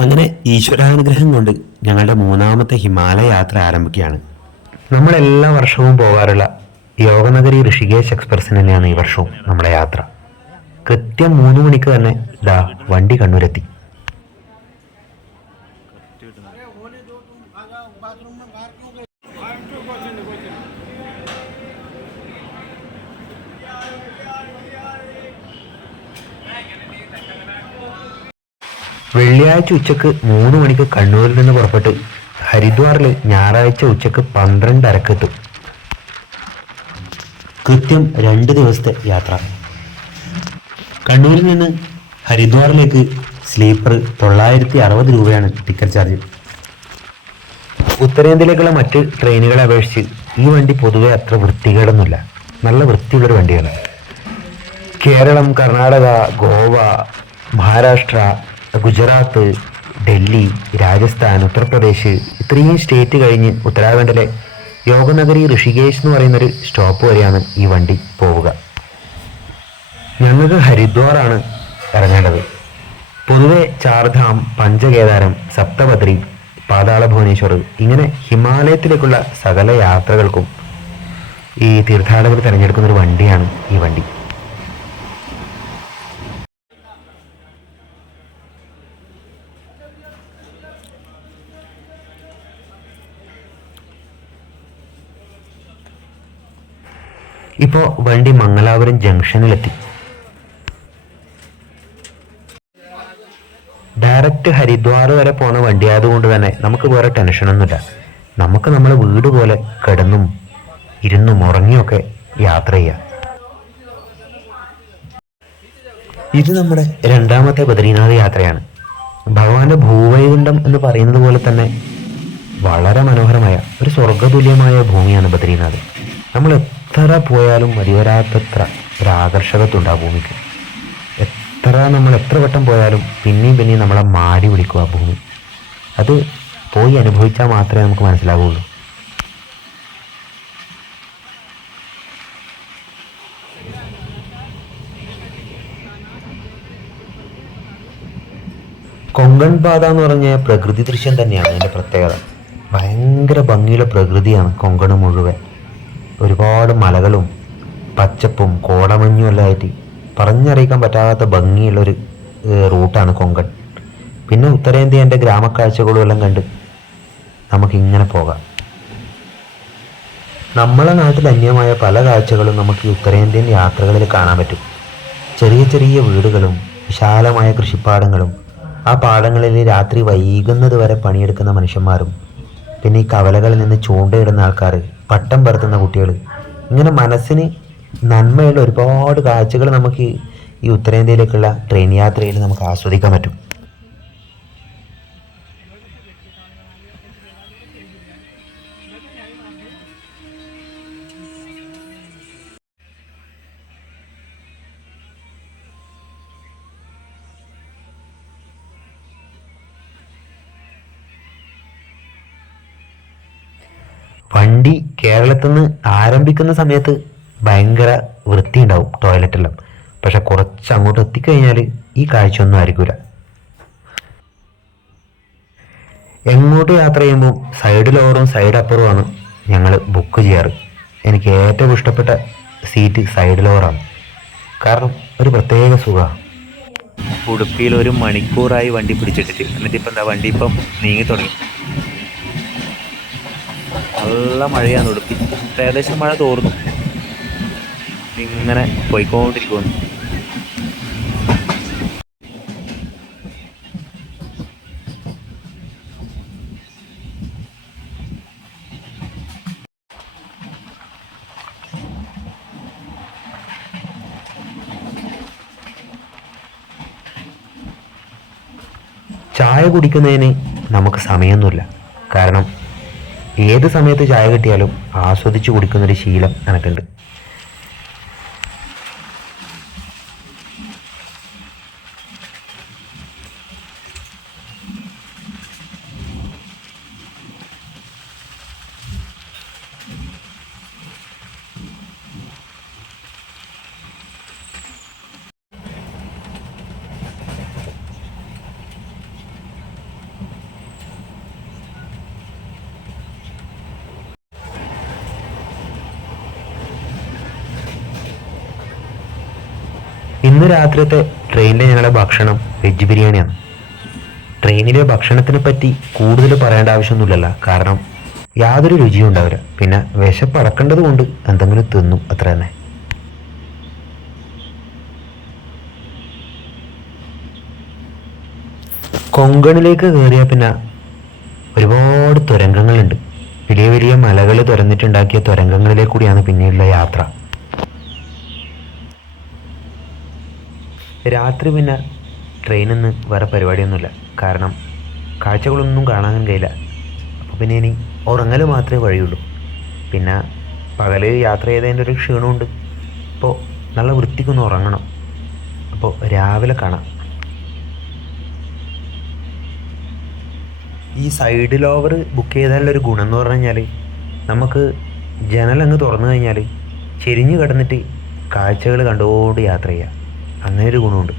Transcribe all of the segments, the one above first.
അങ്ങനെ ഈശ്വരാനുഗ്രഹം കൊണ്ട് ഞങ്ങളുടെ മൂന്നാമത്തെ ഹിമാലയ യാത്ര ആരംഭിക്കുകയാണ്. നമ്മൾ എല്ലാ വർഷവും പോകാറുള്ള യോഗനഗരി ഋഷികേശ് എക്സ്പ്രസ് തന്നെയാണ് ഈ വർഷവും നമ്മുടെ യാത്ര. കൃത്യം മൂന്ന് മണിക്ക് തന്നെ ഇതാ വണ്ടി കണ്ണൂരെത്തി. വെള്ളിയാഴ്ച ഉച്ചയ്ക്ക് മൂന്ന് മണിക്ക് കണ്ണൂരിൽ നിന്ന് പുറപ്പെട്ട് ഹരിദ്വാറിൽ ഞായറാഴ്ച ഉച്ചയ്ക്ക് പന്ത്രണ്ടരക്കെത്തും കൃത്യം രണ്ട് ദിവസത്തെ യാത്ര. കണ്ണൂരിൽ നിന്ന് ഹരിദ്വാറിലേക്ക് സ്ലീപ്പർ തൊള്ളായിരത്തി അറുപത് രൂപയാണ് ടിക്കറ്റ് ചാർജ്. ഉത്തരേന്ത്യയിലേക്കുള്ള മറ്റ് ട്രെയിനുകളെ അപേക്ഷിച്ച് ഈ വണ്ടി പൊതുവെ അത്ര വൃത്തികേടൊന്നുമില്ല. നല്ല വൃത്തിയുള്ളൊരു വണ്ടിയാണ്. കേരളം കർണാടക ഗോവ മഹാരാഷ്ട്ര ഗുജറാത്ത് ഡൽഹി രാജസ്ഥാൻ ഉത്തർപ്രദേശ് ഇത്രയും സ്റ്റേറ്റ് കഴിഞ്ഞ് ഉത്തരാഖണ്ഡിലെ യോഗനഗരി ഋഷികേശ് എന്ന് പറയുന്നൊരു സ്റ്റോപ്പ് വരെയാണ് ഈ വണ്ടി പോവുക. ഞങ്ങൾക്ക് ഹരിദ്വാറാണ് ഇറങ്ങേണ്ടത്. പൊതുവെ ചാർധാം പഞ്ചകേദാരം സപ്തപദ്രി പാതാള ഭുവനേശ്വർ ഇങ്ങനെ ഹിമാലയത്തിലേക്കുള്ള സകല യാത്രകൾക്കും ഈ തീർത്ഥാടകർ തിരഞ്ഞെടുക്കുന്ന ഒരു വണ്ടിയാണ് ഈ വണ്ടി. ഇപ്പോൾ വണ്ടി മംഗലാപുരം ജംഗ്ഷനിലെത്തി. ഡയറക്റ്റ് ഹരിദ്വാർ വരെ പോണ വണ്ടി ആയതുകൊണ്ട് തന്നെ നമുക്ക് വേറെ ടെൻഷനൊന്നുമില്ല നമുക്ക് നമ്മൾ വീട് പോലെ കിടന്നും ഇരുന്നും ഉറങ്ങിയൊക്കെ യാത്ര ചെയ്യാം. ഇത് നമ്മുടെ രണ്ടാമത്തെ ബദ്രീനാഥ് യാത്രയാണ്. ഭഗവാന്റെ ഭൂവൈകുണ്ഠം എന്ന് പറയുന്നത് പോലെ തന്നെ വളരെ മനോഹരമായ ഒരു സ്വർഗതുല്യമായ ഭൂമിയാണ് ബദ്രീനാഥ്. നമ്മൾ എത്ര പോയാലും മതിവരാത്തത്ര ഒരു ആകർഷകത്വമുണ്ട് ആ ഭൂമിക്ക്. എത്ര നമ്മൾ എത്ര വട്ടം പോയാലും പിന്നെയും പിന്നെയും നമ്മളെ മാരി വിളിക്കും ആ ഭൂമി. അത് പോയി അനുഭവിച്ചാൽ മാത്രമേ നമുക്ക് മനസ്സിലാവുള്ളൂ. കൊങ്കൺ പാത എന്ന് പറഞ്ഞ പ്രകൃതി ദൃശ്യം തന്നെയാണ് അതിന്റെ പ്രത്യേകത. ഭയങ്കര ഭംഗിയുള്ള പ്രകൃതിയാണ് കൊങ്കണ് മുഴുവൻ. ഒരുപാട് മലകളും പച്ചപ്പും കോടമഞ്ഞും എല്ലാം ആയിട്ട് പറഞ്ഞറിയിക്കാൻ പറ്റാത്ത ഭംഗിയുള്ളൊരു റൂട്ടാണ് കൊങ്കൺ. പിന്നെ ഉത്തരേന്ത്യന്റെ ഗ്രാമക്കാഴ്ചകളും എല്ലാം കണ്ട് നമുക്കിങ്ങനെ പോകാം. നമ്മളെ നാട്ടിൽ അന്യമായ പല കാഴ്ചകളും നമുക്ക് ഉത്തരേന്ത്യൻ യാത്രകളിൽ കാണാൻ പറ്റും. ചെറിയ ചെറിയ വീടുകളും വിശാലമായ കൃഷിപ്പാടങ്ങളും ആ പാടങ്ങളിൽ രാത്രി വൈകുന്നത് വരെ പണിയെടുക്കുന്ന മനുഷ്യന്മാരും പിന്നെ ഈ കവലകളിൽ നിന്ന് ചൂണ്ടയിടുന്ന ആൾക്കാർ പട്ടം പറത്തുന്ന കുട്ടികൾ ഇങ്ങനെ മനസ്സിന് നന്മയുള്ള ഒരുപാട് കാഴ്ചകൾ നമുക്ക് ഈ ഉത്തരേന്ത്യയിലേക്കുള്ള ട്രെയിൻ യാത്രയിൽ നമുക്ക് ആസ്വദിക്കാൻ പറ്റും. വണ്ടി കേരളത്തിൽ നിന്ന് ആരംഭിക്കുന്ന സമയത്ത് ഭയങ്കര വൃത്തി ഉണ്ടാവും ടോയ്ലറ്റെല്ലാം. പക്ഷെ കുറച്ച് അങ്ങോട്ട് എത്തിക്കഴിഞ്ഞാൽ ഈ കാഴ്ച ഒന്നും ആയിരിക്കൂല. എങ്ങോട്ട് യാത്ര ചെയ്യുമ്പോൾ സൈഡ് ലോറും സൈഡ് അപ്പറുമാണ് ഞങ്ങൾ ബുക്ക് ചെയ്യാറ്. എനിക്ക് ഏറ്റവും ഇഷ്ടപ്പെട്ട സീറ്റ് സൈഡ് ലോറാണ് കാരണം ഒരു പ്രത്യേക സുഖമാണ് ഉടുപ്പിയിൽ ഒരു മണിക്കൂറായി വണ്ടി പിടിച്ചിട്ടിട്ട്. എന്നിട്ട് ഇപ്പം എന്താ വണ്ടി ഇപ്പം നീങ്ങി തുടങ്ങി. നല്ല മഴയാണ് ഉടുപ്പി ഏകദേശം മഴ തോർന്നു. ഇങ്ങനെ പോയിക്കൊണ്ടിരിക്കുന്നു. ചായ കുടിക്കുന്നതിന് നമുക്ക് സമയമൊന്നുമില്ല. കാരണം ഏത് സമയത്ത് ചായ കിട്ടിയാലും ആസ്വദിച്ച് കുടിക്കുന്നൊരു ശീലം എനിക്കുണ്ട്. ഇന്ന് രാത്രിയത്തെ ട്രെയിനിലെ ഞങ്ങളുടെ ഭക്ഷണം വെജ് ബിരിയാണിയാണ്. ട്രെയിനിലെ ഭക്ഷണത്തിനെ പറ്റി കൂടുതൽ പറയേണ്ട ആവശ്യമൊന്നുമില്ലല്ലോ. കാരണം യാതൊരു രുചിയും ഉണ്ടാവില്ല. പിന്നെ വിശപ്പടക്കേണ്ടത് കൊണ്ട് എന്തെങ്കിലും തിന്നും. അത്ര തന്നെ. കൊങ്കണിലേക്ക് കയറിയ പിന്നെ ഒരുപാട് തുരങ്കങ്ങളുണ്ട്. വലിയ വലിയ മലകൾ തുരന്നിട്ടുണ്ടാക്കിയ തുരങ്കങ്ങളിലെ കൂടിയാണ് പിന്നെയുള്ള യാത്ര. രാത്രി പിന്നെ ട്രെയിനിൽ നിന്ന് വേറെ പരിപാടിയൊന്നുമില്ല. കാരണം കാഴ്ചകളൊന്നും കാണാൻ കഴിയില്ല. അപ്പോൾ പിന്നെ ഇനി ഉറങ്ങൽ മാത്രമേ വഴിയുള്ളൂ. പിന്നെ പകൽ യാത്ര ചെയ്തതിന്റെ ഒരു ക്ഷീണമുണ്ട്. അപ്പോൾ നല്ല വൃത്തിക്കൊന്ന് ഉറങ്ങണം. അപ്പോൾ രാവിലെ കാണാം. ഈ സൈഡ് ലോവർ ബുക്ക് ചെയ്താലുള്ള ഒരു ഗുണം എന്ന് പറഞ്ഞു കഴിഞ്ഞാൽ നമുക്ക് ജനലങ്ങ് തുറന്നു കഴിഞ്ഞാൽ ചെരിഞ്ഞു കിടന്നിട്ട് കാഴ്ചകൾ കണ്ടുകൊണ്ട് യാത്ര ചെയ്യാം. അങ്ങനെ ഒരു ഗുണമുണ്ട്.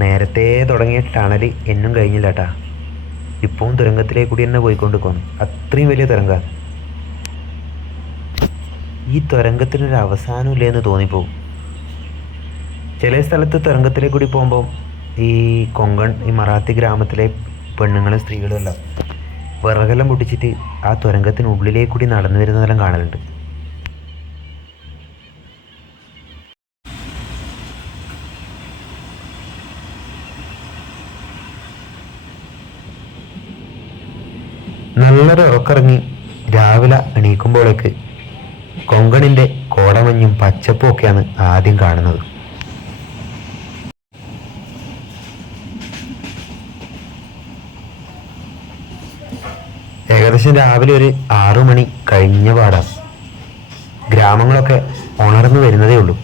നേരത്തെ തുടങ്ങിയ ടണൽ എന്നും കഴിഞ്ഞില്ല കേട്ടാ ഇപ്പവും തുരങ്കത്തിലേക്ക് കൂടി തന്നെ പോയിക്കൊണ്ടിരിക്കുന്നു അത്രയും വലിയ തുരങ്കമാണ് ഈ തുരങ്കത്തിനൊരു അവസാനമില്ല എന്ന് തോന്നിപ്പോകും ചില സ്ഥലത്ത് തുരങ്കത്തിലേക്ക് കൂടി പോകുമ്പോൾ ഈ കൊങ്കൺ ഈ മറാത്തി ഗ്രാമത്തിലെ പെണ്ണുങ്ങളും സ്ത്രീകളും എല്ലാം വിറകെല്ലാം പൊട്ടിച്ചിട്ട് ആ തുരങ്കത്തിനുള്ളിലേക്ക് കൂടി നടന്നു വരുന്നതെല്ലാം കാണലുണ്ട് നല്ലൊരു ഉറക്കിറങ്ങി രാവിലെ എണീക്കുമ്പോഴേക്ക് കൊങ്കണിന്റെ കോടമഞ്ഞും പച്ചപ്പും ഒക്കെയാണ് ആദ്യം കാണുന്നത്. ഏകദേശം രാവിലെ ഒരു ആറു മണി കഴിഞ്ഞ പാടാണ് ഗ്രാമങ്ങളൊക്കെ ഉണർന്നു വരുന്നതേ ഉള്ളൂ.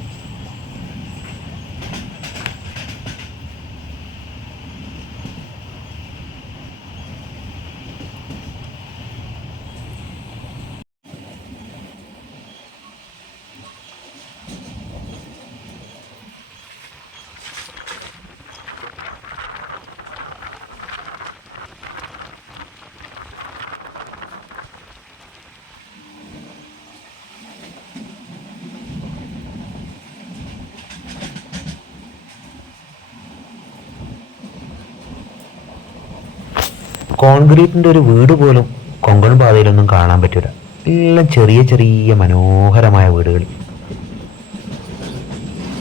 കോൺക്രീറ്റിന്റെ ഒരു വീട് പോലും കൊങ്കൺ പാതയിലൊന്നും കാണാൻ പറ്റില്ല എല്ലാം ചെറിയ ചെറിയ മനോഹരമായ വീടുകൾ.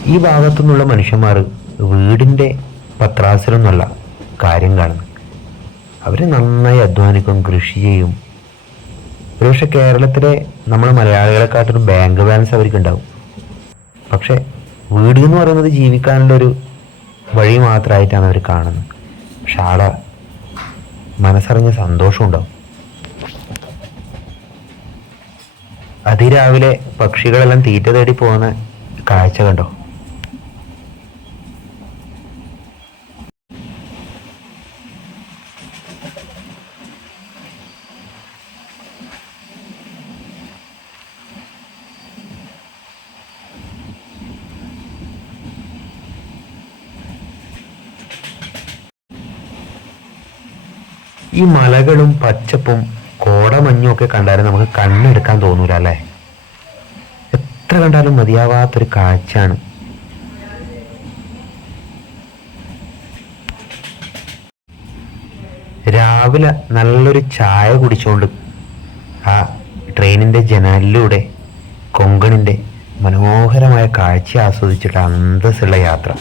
ഈ ഭാഗത്തു നിന്നുള്ള മനുഷ്യന്മാർ വീടിന്റെ എന്നുള്ള കാര്യം കാണുന്നു അവർ നന്നായി അധ്വാനിക്കും കൃഷി ചെയ്യും. ഒരുപക്ഷെ കേരളത്തിലെ നമ്മൾ മലയാളികളെക്കാട്ടിലും ബാങ്ക് ബാലൻസ് അവർക്ക് ഉണ്ടാവും. പക്ഷെ വീട് എന്ന് പറയുന്നത് ജീവിക്കാനുള്ള ഒരു വഴി മാത്രമായിട്ടാണ് അവർ കാണുന്നത്. പക്ഷെ ആടെ മനസ്സറിഞ്ഞ സന്തോഷം ഉണ്ടാവും അതിരാവിലെ പക്ഷികളെല്ലാം തീറ്റ തേടി പോകുന്ന കാഴ്ച കണ്ടോ? ഈ മലകളും പച്ചപ്പും കോടമഞ്ഞും ഒക്കെ കണ്ടാലും നമുക്ക് കണ്ണെടുക്കാൻ തോന്നൂല അല്ലേ? എത്ര കണ്ടാലും മതിയാവാത്തൊരു കാഴ്ചയാണ്. രാവിലെ നല്ലൊരു ചായ കുടിച്ചുകൊണ്ട് ആ ട്രെയിനിന്റെ ജനലിലൂടെ കൊങ്കണിന്റെ മനോഹരമായ കാഴ്ച ആസ്വദിച്ചിട്ട് അന്തസ്സുള്ള യാത്ര.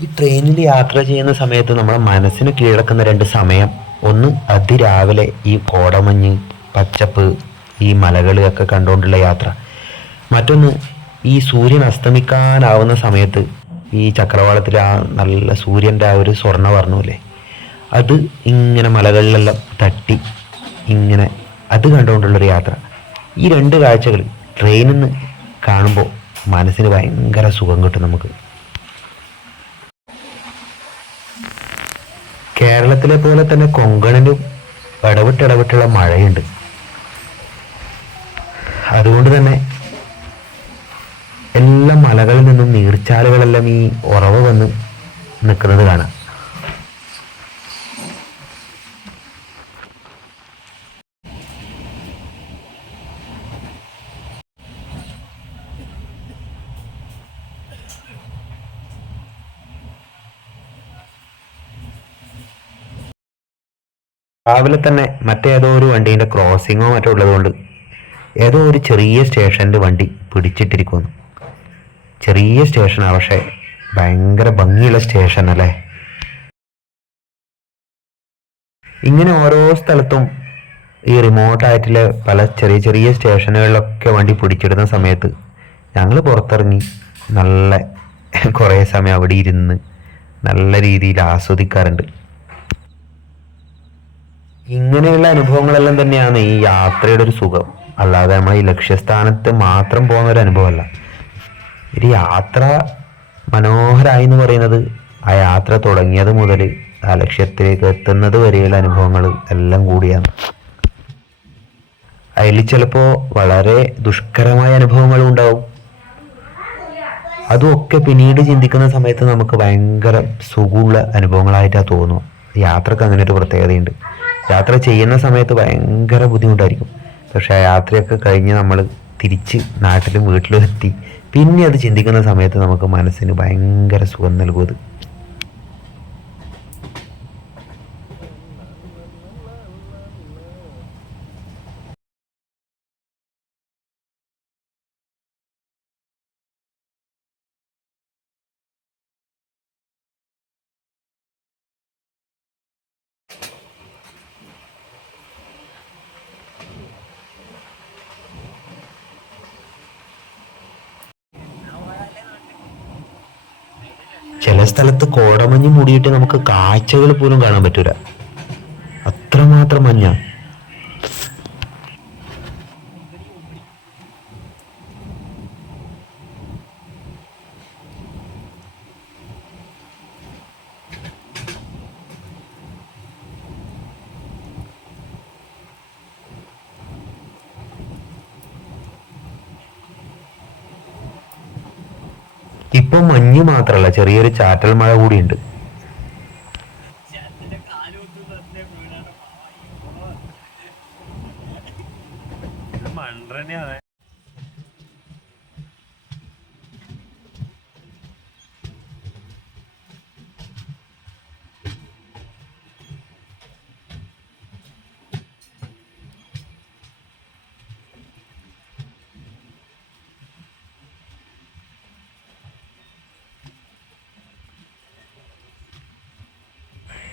ഈ ട്രെയിനിൽ യാത്ര ചെയ്യുന്ന സമയത്ത് നമ്മുടെ മനസ്സിന് കീഴടക്കുന്ന രണ്ട് സമയം. ഒന്ന് അതിരാവിലെ ഈ കോടമഞ്ഞ് പച്ചപ്പ് ഈ മലകളൊക്കെ കണ്ടുകൊണ്ടുള്ള യാത്ര. മറ്റൊന്ന് ഈ സൂര്യൻ അസ്തമിക്കാനാവുന്ന സമയത്ത് ഈ ചക്രവാളത്തിൽ ആ നല്ല സൂര്യന്റെ ആ ഒരു സ്വർണ വർണമില്ലേ അത് ഇങ്ങനെ മലകളിലെല്ലാം തട്ടി ഇങ്ങനെ അത് കണ്ടുകൊണ്ടുള്ളൊരു യാത്ര. ഈ രണ്ട് കാഴ്ചകൾ ട്രെയിനിൽ നിന്ന് കാണുമ്പോൾ മനസ്സിന് ഭയങ്കര സുഖം കിട്ടും നമുക്ക്. കേരളത്തിലെ പോലെ തന്നെ കൊങ്കണിലും ഇടവിട്ടിടവിട്ടുള്ള മഴയുണ്ട്. അതുകൊണ്ട് തന്നെ എല്ലാ മലകളിൽ നിന്നും നീർച്ചാലുകളെല്ലാം ഈ ഉറവ് വന്ന് നിൽക്കുന്നത് കാണാം. രാവിലെ തന്നെ മറ്റേതോ ഒരു വണ്ടീന്റെ ക്രോസിങ്ങോ മറ്റോ ഉള്ളതുകൊണ്ട് ഏതോ ഒരു ചെറിയ സ്റ്റേഷനിൽ വണ്ടി പിടിച്ചിട്ടിരിക്കുന്നു. ചെറിയ സ്റ്റേഷനാണ് പക്ഷേ ഭയങ്കര ഭംഗിയുള്ള സ്റ്റേഷൻ അല്ലേ ഇങ്ങനെ ഓരോ സ്ഥലത്തും ഈ റിമോട്ടായിട്ടുള്ള പല ചെറിയ ചെറിയ സ്റ്റേഷനുകളിലൊക്കെ വണ്ടി പിടിച്ചിടുന്ന സമയത്ത് ഞങ്ങൾ പുറത്തിറങ്ങി നല്ല കുറേ സമയം അവിടെ ഇരുന്ന് നല്ല രീതിയിൽ ആസ്വദിക്കാറുണ്ട്. ഇങ്ങനെയുള്ള അനുഭവങ്ങളെല്ലാം തന്നെയാണ് ഈ യാത്രയുടെ ഒരു സുഖം. അല്ലാതെ നമ്മൾ ഈ ലക്ഷ്യസ്ഥാനത്ത് മാത്രം പോകുന്ന ഒരു അനുഭവമല്ല. ഒരു യാത്ര മനോഹരമായി എന്ന് പറയുന്നത് ആ യാത്ര തുടങ്ങിയത് മുതൽ ആ ലക്ഷ്യത്തിലേക്ക് എത്തുന്നത് വരെയുള്ള അനുഭവങ്ങൾ എല്ലാം കൂടിയാണ്. അതിൽ ചിലപ്പോൾ വളരെ ദുഷ്കരമായ അനുഭവങ്ങളും ഉണ്ടാവും. അതുമൊക്കെ പിന്നീട് ചിന്തിക്കുന്ന സമയത്ത് നമുക്ക് ഭയങ്കര സുഖമുള്ള അനുഭവങ്ങളായിട്ടാണ് തോന്നുന്നു യാത്രയ്ക്ക് അങ്ങനെ ഒരു പ്രത്യേകതയുണ്ട്. യാത്ര ചെയ്യുന്ന സമയത്ത് ഭയങ്കര ബുദ്ധിമുട്ടായിരിക്കും. പക്ഷെ ആ യാത്രയൊക്കെ കഴിഞ്ഞ് നമ്മൾ തിരിച്ച് നാട്ടിലും വീട്ടിലും എത്തി. പിന്നെ അത് ചിന്തിക്കുന്ന സമയത്ത് നമുക്ക് മനസ്സിന് ഭയങ്കര സുഖം നൽകും സ്ഥലത്ത് കോടമഞ്ഞ് മൂടിയിട്ട് നമുക്ക് കാഴ്ചകൾ പോലും കാണാൻ പറ്റൂല. അത്രമാത്രം മഞ്ഞ ഇപ്പൊ മഞ്ഞ് മാത്രല്ല ചെറിയൊരു ചാറ്റൽ മഴ കൂടിയുണ്ട്. മണ്ടന്നെയാണ്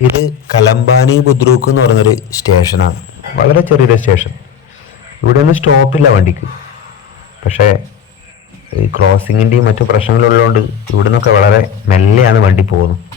ഇത് കലംബാനി ബുദ്രൂക്ക് എന്ന് പറയുന്നൊരു സ്റ്റേഷനാണ്. വളരെ ചെറിയൊരു സ്റ്റേഷൻ. ഇവിടെ ഒന്നും സ്റ്റോപ്പില്ല വണ്ടിക്ക്. പക്ഷേ ഈ ക്രോസിങ്ങിന്റെയും മറ്റു പ്രശ്നങ്ങളുള്ളതുകൊണ്ട് ഇവിടെ നിന്നൊക്കെ വളരെ മെല്ലെയാണ് വണ്ടി പോകുന്നത്.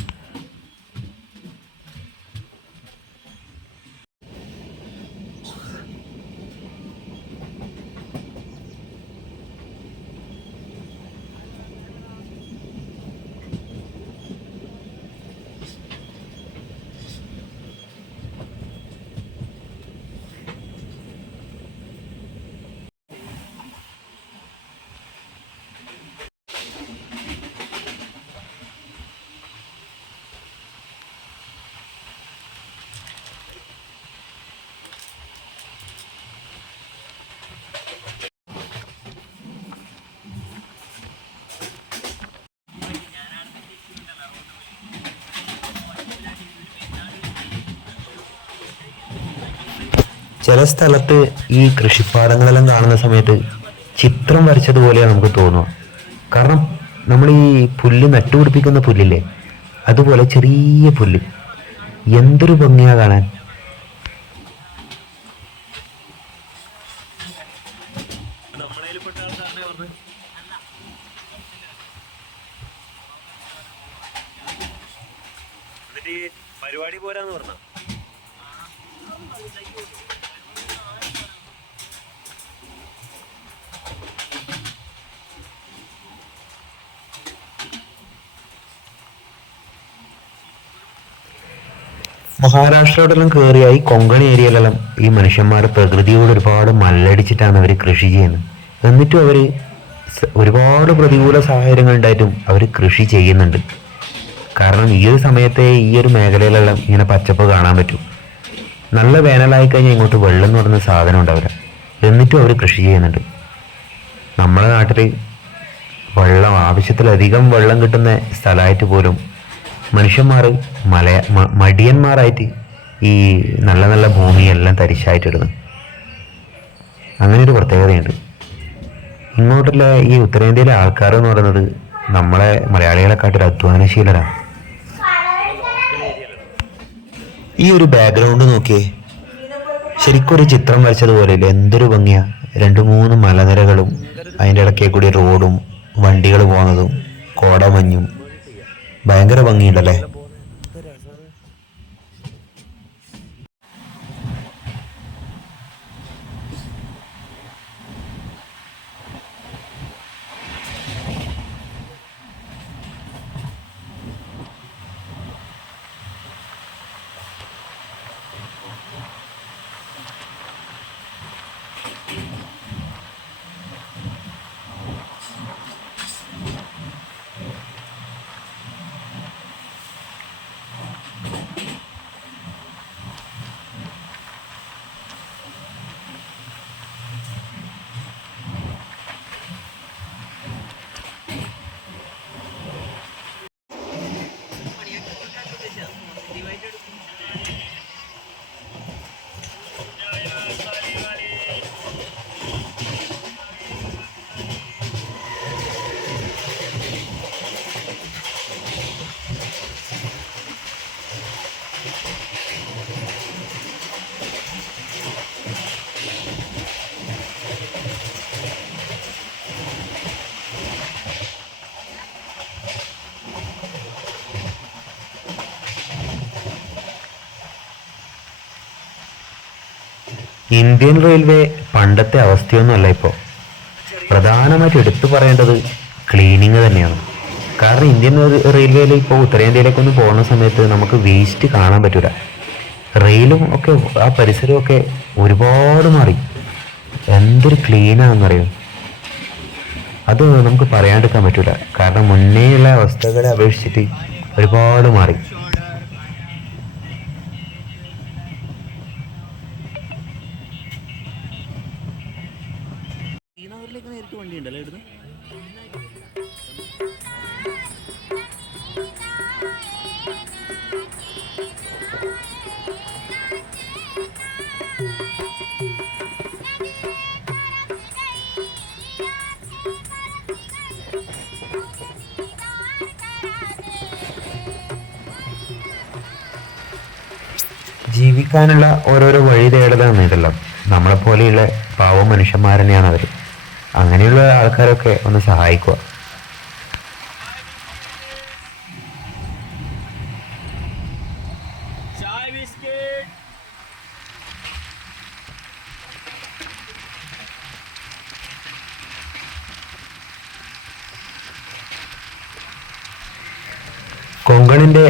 ചില സ്ഥലത്ത് ഈ കൃഷിപ്പാടങ്ങളെല്ലാം കാണുന്ന സമയത്ത് ചിത്രം വരച്ചതുപോലെയാണ് നമുക്ക് തോന്നുക. കാരണം നമ്മൾ ഈ പുല്ല് നട്ടുപിടിപ്പിക്കുന്ന പുല്ലില്ലേ? അതുപോലെ ചെറിയ പുല്ല്. എന്തൊരു ഭംഗിയാണ് കാണാൻ എന്നിട്ട് ഈ പരിപാടി പോരാന്ന് പറഞ്ഞ മഹാരാഷ്ട്രയോടെല്ലാം കയറിയ ഈ കൊങ്കണി ഏരിയയിലെല്ലാം ഈ മനുഷ്യന്മാർ പ്രകൃതിയോട് ഒരുപാട് മല്ലടിച്ചിട്ടാണ് അവർ കൃഷി ചെയ്യുന്നത്. എന്നിട്ടും അവർ ഒരുപാട് പ്രതികൂല സാഹചര്യങ്ങൾ ഉണ്ടായിട്ടും അവർ കൃഷി ചെയ്യുന്നുണ്ട്. കാരണം ഈ ഒരു സമയത്തെ ഈ ഒരു മേഖലയിലെല്ലാം ഇങ്ങനെ പച്ചപ്പ് കാണാൻ പറ്റും. നല്ല വേനലായി കഴിഞ്ഞാൽ ഇങ്ങോട്ട് വെള്ളം എന്ന് പറയുന്ന സാധനം ഉണ്ടാവില്ല എന്നിട്ടും അവർ കൃഷി ചെയ്യുന്നുണ്ട്. നമ്മുടെ നാട്ടിൽ വെള്ളം ആവശ്യത്തിലധികം വെള്ളം കിട്ടുന്ന സ്ഥലമായിട്ട് പോലും മനുഷ്യന്മാർ മല മടിയന്മാരായിട്ട് ഈ നല്ല നല്ല ഭൂമിയെല്ലാം തരിശായിട്ടിടുന്നു അങ്ങനെ ഒരു പ്രത്യേകതയുണ്ട്. ഇങ്ങോട്ടുള്ള ഈ ഉത്തരേന്ത്യയിലെ ആൾക്കാർ എന്ന് പറയുന്നത് നമ്മളെ മലയാളികളെക്കാട്ടൊരു അധ്വാനശീലരാണ് ഈ ഒരു ബാക്ക്ഗ്രൗണ്ട് നോക്കിയേ. ശരിക്കും ഒരു ചിത്രം വരച്ചതുപോലെ? എന്തൊരു ഭംഗിയാ. രണ്ട് മൂന്ന് മലനിരകളും അതിന്റെ ഇടയ്ക്ക് കൂടി റോഡും വണ്ടികൾ പോകുന്നതും കോടമഞ്ഞും ഭയങ്കര ഭംഗിയുണ്ടല്ലേ? ഇന്ത്യൻ റെയിൽവേ പണ്ടത്തെ അവസ്ഥയൊന്നുമല്ല ഇപ്പോൾ പ്രധാനമായിട്ട് എടുത്തു പറയേണ്ടത് ക്ലീനിങ് തന്നെയാണ്. കാരണം ഇന്ത്യൻ റെയിൽവേയിൽ ഇപ്പോൾ ഉത്തരേന്ത്യയിലേക്കൊന്ന് പോകുന്ന സമയത്ത് നമുക്ക് വേസ്റ്റ് കാണാൻ പറ്റൂല. റെയിലും ഒക്കെ ആ പരിസരമൊക്കെ ഒരുപാട് മാറി. എന്തൊരു ക്ലീനാണെന്നറിയോ അത് നമുക്ക് പറയാണ്ടിരിക്കാൻ പറ്റൂല. കാരണം മുന്നേയുള്ള അവസ്ഥകളെ അപേക്ഷിച്ചിട്ട് ഒരുപാട് മാറി. ജീവിക്കാനുള്ള ഓരോരോ വഴി തേടലാണ് നമ്മളെ പോലെയുള്ള പാവ മനുഷ്യന്മാരനെയാണ് അവർ. അവർ അങ്ങനെയുള്ള ആൾക്കാരൊക്കെ ഒന്ന് സഹായിക്കുക. കൊങ്കണിന്റെ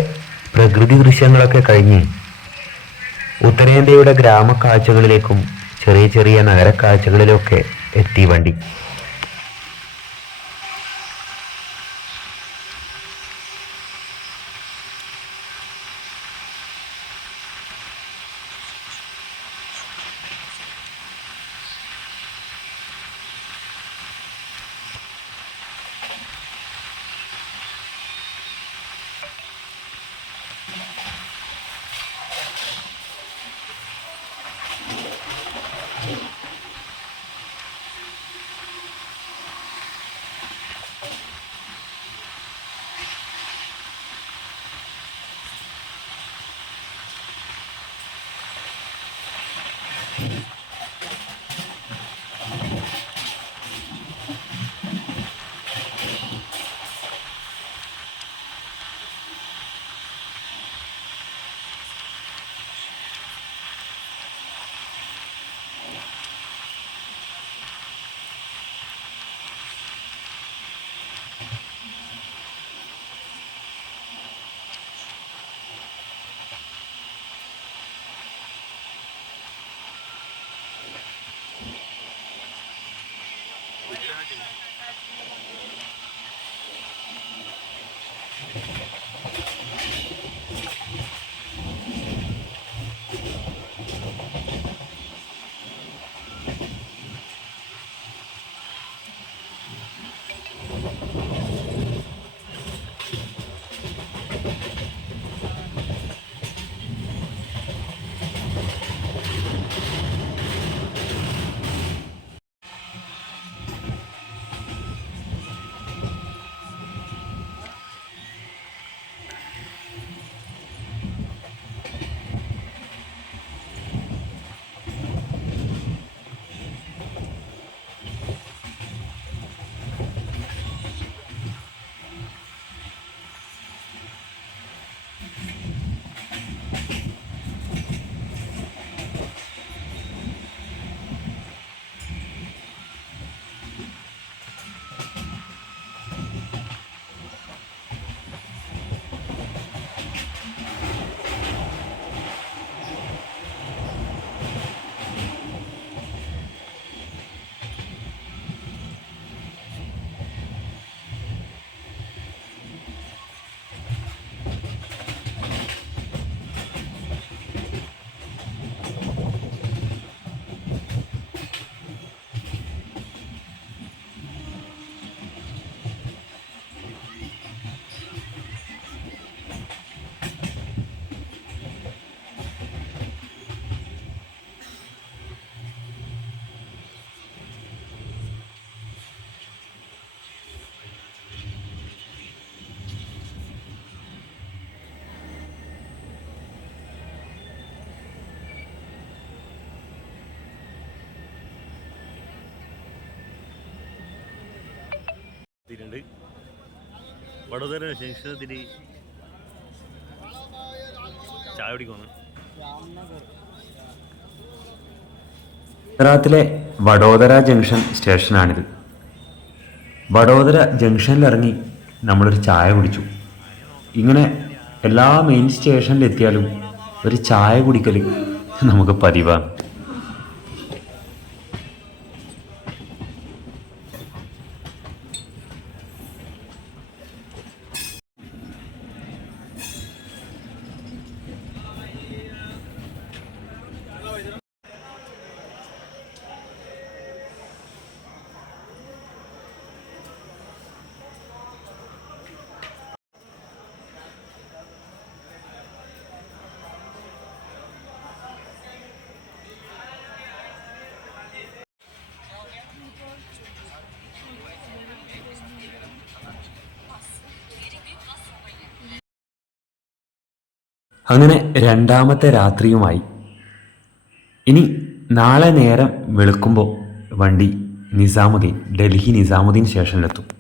പ്രകൃതി ദൃശ്യങ്ങളൊക്കെ കഴിഞ്ഞ് ഉത്തരേന്ത്യയുടെ ഗ്രാമക്കാഴ്ചകളിലേക്കും ചെറിയ ചെറിയ നഗരക്കാഴ്ചകളിലൊക്കെ എത്തി വണ്ടി. വടോദര ജംഗ്ഷനത്തിൽ ചായ കുടിക്കുന്നു ഗുജറാത്തിലെ വഡോദര ജംഗ്ഷൻ സ്റ്റേഷനാണിത്. വഡോദര ജംഗ്ഷനിൽ ഇറങ്ങി നമ്മളൊരു ചായ കുടിച്ചു. ഇങ്ങനെ എല്ലാ മെയിൻ സ്റ്റേഷനിലെത്തിയാലും ഒരു ചായ കുടിക്കൽ നമുക്ക് പതിവാണ്. അങ്ങനെ രണ്ടാമത്തെ രാത്രിയുമായി. ഇനി നാളെ നേരം വെളുക്കുമ്പോൾ വണ്ടി നിസാമുദ്ദീൻ ഡൽഹി നിസാമുദ്ദീൻ സ്റ്റേഷനിലെത്തും.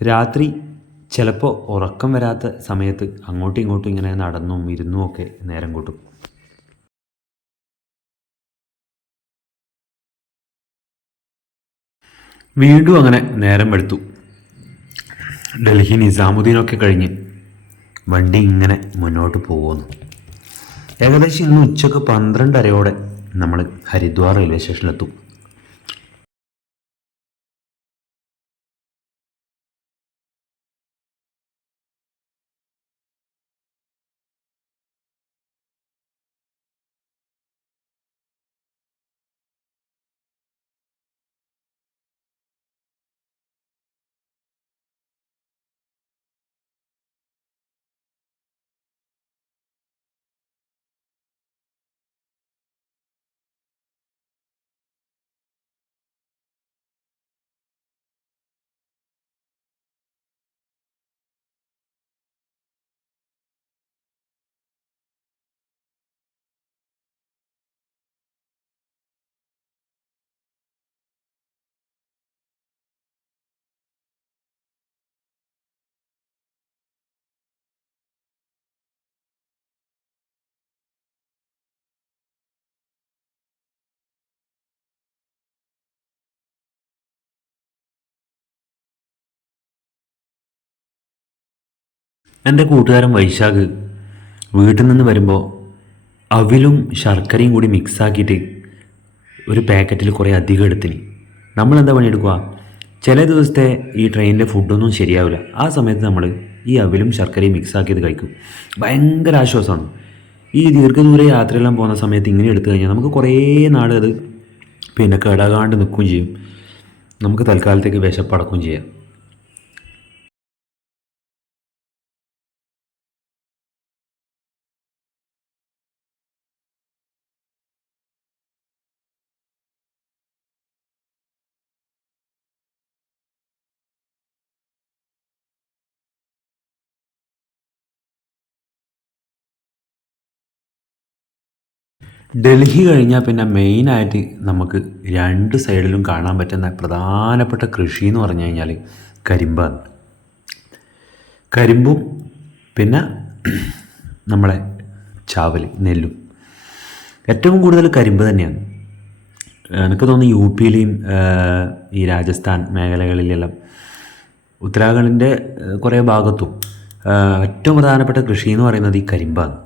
രാത്രി ചിലപ്പോൾ ഉറക്കം വരാത്ത സമയത്ത് അങ്ങോട്ടും ഇങ്ങോട്ടും ഇങ്ങനെ നടന്നും ഇരുന്നും ഒക്കെ നേരം കൂട്ടും. വീണ്ടും അങ്ങനെ നേരം വെളുത്തു. ഡൽഹി നിസാമുദ്ദീനൊക്കെ കഴിഞ്ഞ് വണ്ടി ഇങ്ങനെ മുന്നോട്ട് പോകുന്നു ഏകദേശം ഇന്ന് ഉച്ചയ്ക്ക് പന്ത്രണ്ടരയോടെ നമ്മൾ ഹരിദ്വാർ റെയിൽവേ സ്റ്റേഷനിലെത്തും. എന്റെ കൂട്ടുകാരൻ വൈശാഖ് വീട്ടിൽ നിന്ന് വരുമ്പോൾ അവിലും ശർക്കരയും കൂടി മിക്സാക്കിയിട്ട് ഒരു പാക്കറ്റിൽ കുറേ അധികം എടുത്തിന്. നമ്മളെന്താ പണിയെടുക്കുക ചില ദിവസത്തെ ഈ ട്രെയിനിലെ ഫുഡൊന്നും ശരിയാവില്ല. ആ സമയത്ത് നമ്മൾ ഈ അവിലും ശർക്കരയും മിക്സാക്കിയത് കഴിക്കും. ഭയങ്കര ആശ്വാസമാണ് ഈ ദീർഘദൂര യാത്രയെല്ലാം പോകുന്ന സമയത്ത് ഇങ്ങനെ എടുത്തു കഴിഞ്ഞാൽ നമുക്ക് കുറേ നാൾ അത് പിന്നെ കേടാകാണ്ട് നിൽക്കുകയും ചെയ്യും. നമുക്ക് തൽക്കാലത്തേക്ക് വിശപ്പടക്കുകയും ചെയ്യാം. ഡൽഹി കഴിഞ്ഞാൽ പിന്നെ മെയിനായിട്ട് നമുക്ക് രണ്ട് സൈഡിലും കാണാൻ പറ്റുന്ന പ്രധാനപ്പെട്ട കൃഷി എന്ന് പറഞ്ഞു കഴിഞ്ഞാൽ കരിമ്പാണ്. കരിമ്പും പിന്നെ നമ്മളെ ചാവൽ നെല്ലും. ഏറ്റവും കൂടുതൽ കരിമ്പ് തന്നെയാണ്. എനിക്ക് തോന്നുന്നു യു പിയിലെയും ഈ രാജസ്ഥാൻ മേഖലകളിലെല്ലാം ഉത്തരാഖണ്ഡിന്റെ കുറേ ഭാഗത്തും ഏറ്റവും പ്രധാനപ്പെട്ട കൃഷി എന്ന് പറയുന്നത് ഈ കരിമ്പാണ്.